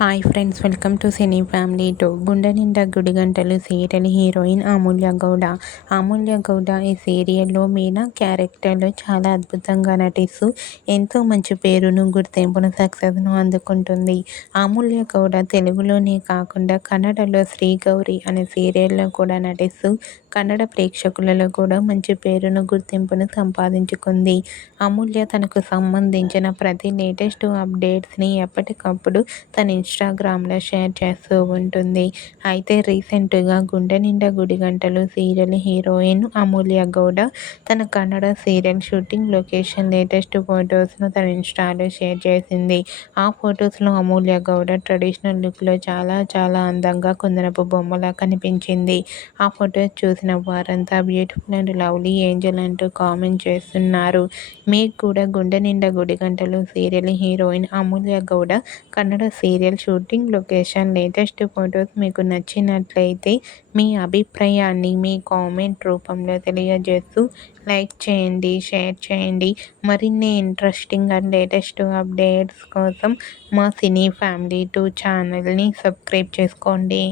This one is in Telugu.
Hi friends, welcome to cine family two. గుండె నిండా గుడిగంటలు సీరియల్ హీరోయిన్ అమూల్య గౌడ. అమూల్య గౌడ ఈ సీరియల్లో మీనా క్యారెక్టర్లో చాలా అద్భుతంగా నటిస్తూ ఎంతో మంచి పేరును, గుర్తింపును, సక్సెస్ను అందుకుంటుంది. అమూల్య గౌడ తెలుగులోనే కాకుండా కన్నడలో శ్రీ గౌరి అనే సీరియల్లో కూడా నటిస్తూ కన్నడ ప్రేక్షకులలో కూడా మంచి పేరును, గుర్తింపును సంపాదించుకుంది. అమూల్య తనకు సంబంధించిన ప్రతి లేటెస్ట్ అప్డేట్స్ని ఎప్పటికప్పుడు తన ఇన్స్టాగ్రామ్లో షేర్ చేస్తూ ఉంటుంది. అయితే రీసెంట్గా గుండె నిండా గుడిగంటలు సీరియల్ హీరోయిన్ అమూల్య గౌడ తన Kannada serial shooting location latest ఫొటోస్ను తన ఇన్స్టాలో షేర్ చేసింది. ఆ ఫొటోస్లో అమూల్య గౌడ ట్రెడిషనల్ లుక్లో చాలా అందంగా కుందనపు బొమ్మలా కనిపించింది. ఆ ఫొటోస్ చూసిన వారంతా బ్యూటిఫుల్ అండ్ లవ్లీ ఏంజల్ అంటూ కామెంట్ చేస్తున్నారు. మీకు కూడా Gunde Ninda Gudigantalu serial heroine Amulya Gowda Kannada serial shooting location latest photos మీకు నచ్చినట్లయితే మీ అభిప్రాయాన్ని మీ కామెంట్ రూపంలో తెలియజేస్తూ లైక్ చేయండి, షేర్ చేయండి. మరిన్ని ఇంట్రెస్టింగ్ అండ్ లేటెస్ట్ అప్డేట్స్ కోసం మా సినీ ఫ్యామిలీ 2 ఛానల్ని సబ్స్క్రైబ్ చేసుకోండి.